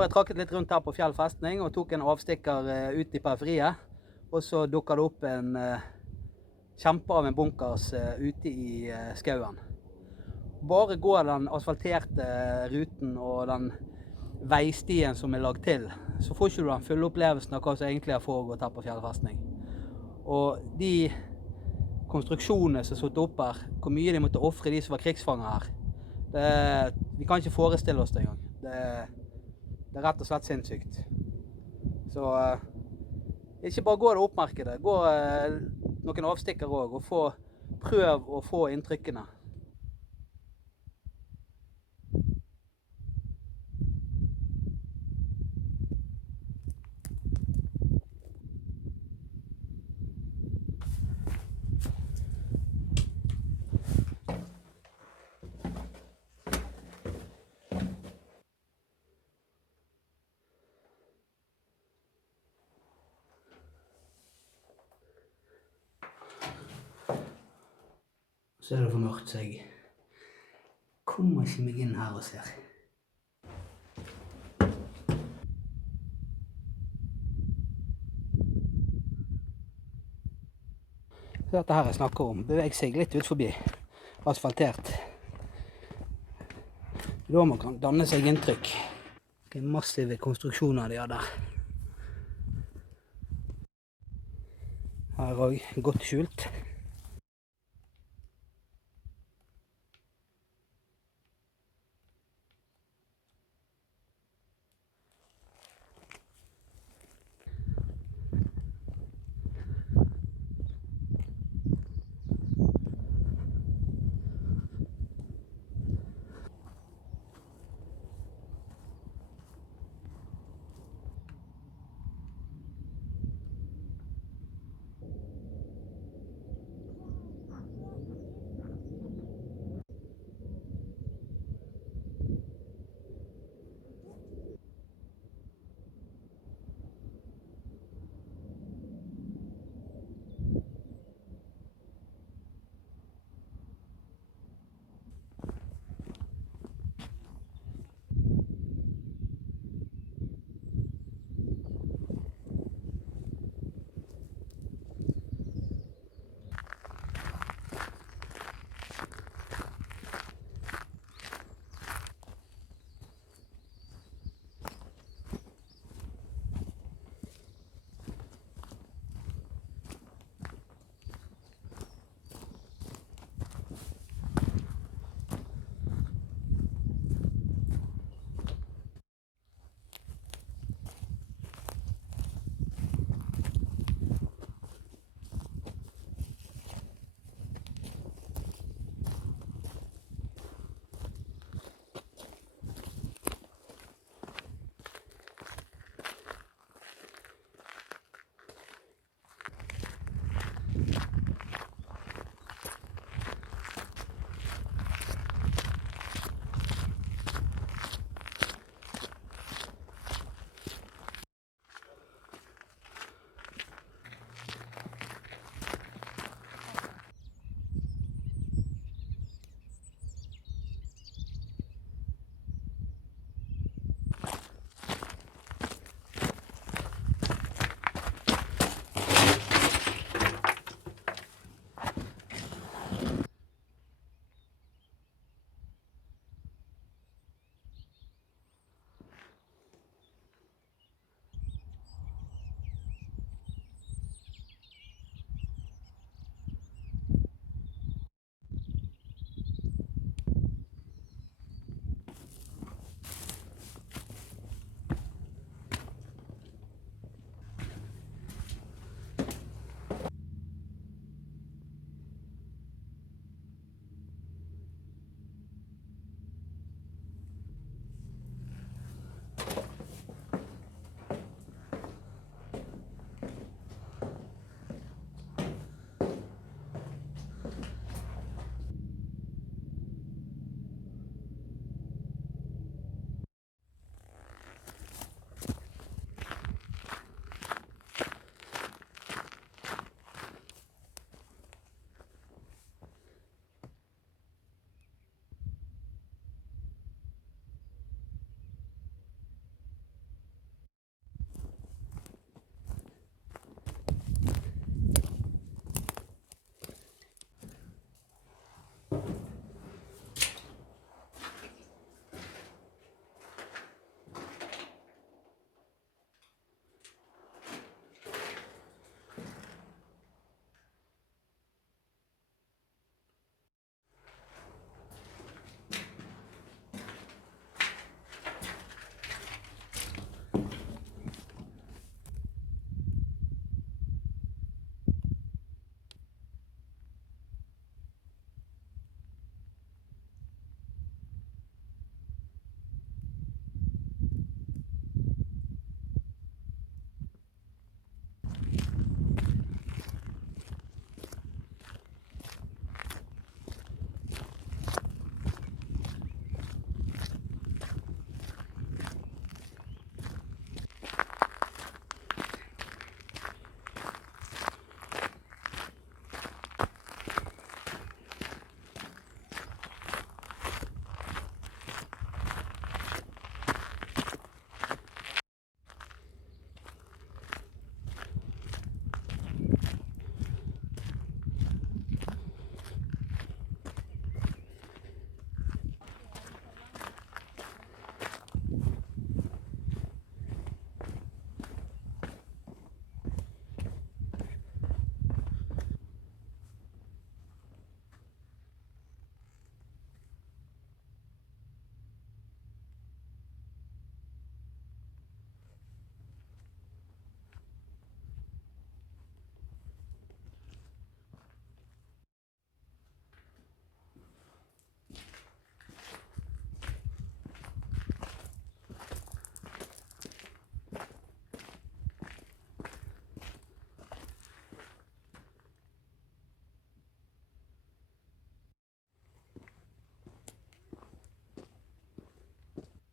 har jeg trakket litt rundt her på Fjell festning og tok en avstikker ut i periferiet. Og så dukker det opp en kjempe av en bunkers ute i skauen. Bare gå den asfalterte ruten og den veistien som er lagt til, så får ikke du den fulle opplevelsen av hva som egentlig har foregått her på Fjell festning. Og de konstruksjonene som satt opp her, hvor mye de måtte offre de som var krigsfanger her, vi kan ikke forestille oss det engang. Det er rett og slett sinnssykt. Så ikke bare gå det oppmerket, gå noen avstikker også, og prøv å få inntrykkene. Så er det for mørkt, så jeg kommer ikke meg inn her og ser. Så dette her jeg snakker om beveger seg litt ut forbi asfaltert. Da man kan danne seg inntrykk. Det er massive konstruksjoner de har der. Her er også godt skjult.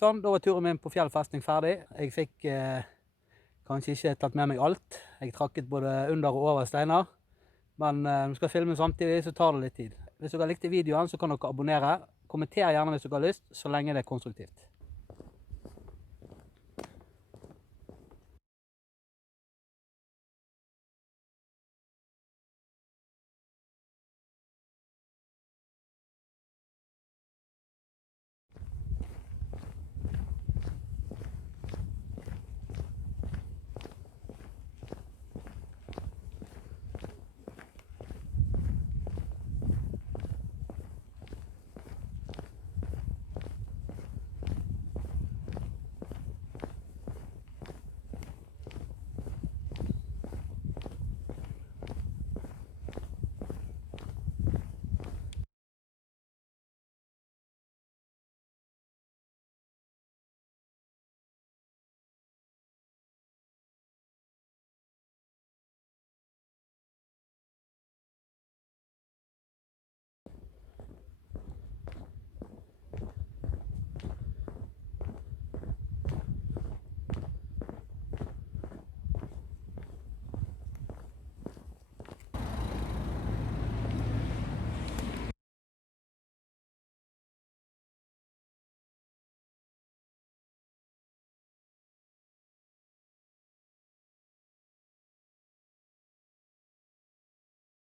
Sånn, da var turen min på fjellfestning ferdig. Jeg fikk kanskje ikke tatt med meg alt. Jeg trakket både under og over steiner. Men når du skal filme samtidig, så tar det litt tid. Hvis dere likte videoen, så kan dere abonnere. Kommenter gjerne hvis dere har lyst, så lenge det er konstruktivt.